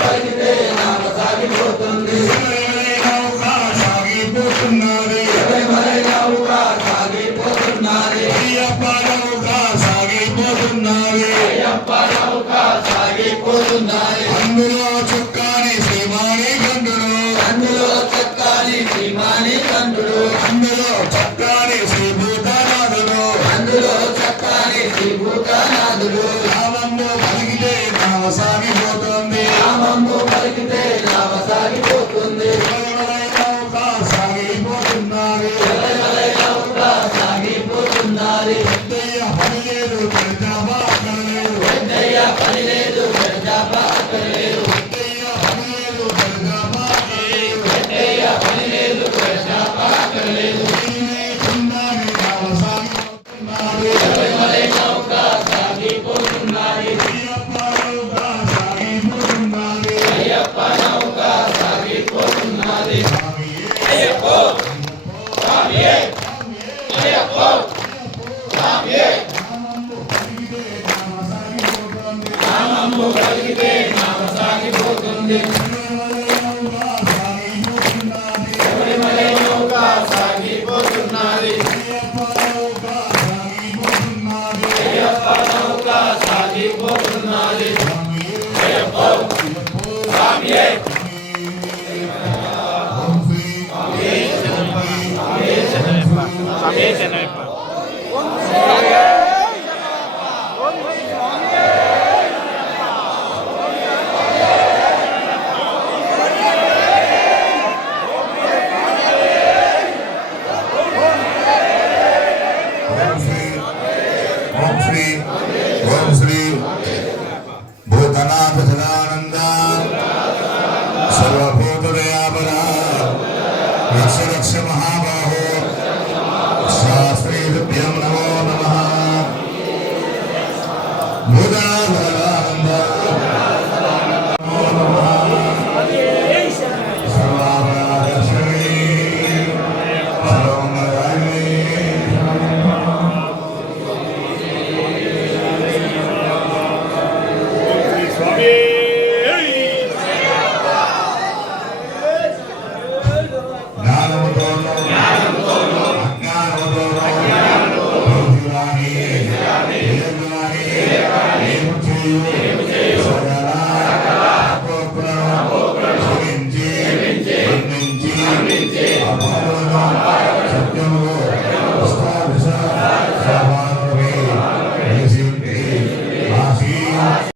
పలికితే నామ సాగిపోతుంది శబరిమలై నౌక సాగిపోతున్నది అయ్యప్ప నౌక సాగిపోతున్నది అందులో చొక్కాని శ్రీమాని కంఠుడు అందులో చొక్కాని శ్రీమాని కంఠుడు అందులో చొక్కాని శ్రీభూతనాథుడు అందులో చొక్కాని శ్రీభూతనాథుడు నామము పలికితే నామ సాగిపోతుంది నామము పలికితే నామ సాగిపోతుంది శబరిమలై నౌక సాగిపోతున్నది శబరిమలై నౌక సాగిపోతున్నది పని లేదు పని లేదు పెడజాపక్కర్లేదు పని లేదు పెడజాపక్కర్లేదు శబరిమలై నౌక సాగిపోతున్నది అయ్యప్ప నౌక సాగిపోతున్నది అయ్యప్పో స్వామియే అయ్యప్పో స్వామియే నామము కలిగితే నామ సాగిపోతుంది శబరిమలై నౌక సాగిపోతున్నది అయ్యప్ప నౌక సాగిపోతున్నది అయ్యప్పో స్వామియే ఓం శ్రీ భూతనాథ సదానంద సర్వభూతదయాపర రక్ష మహాబాహో శాస్త్రీభ్యం నమో నమః భూతనాథ సదానంద అపోహ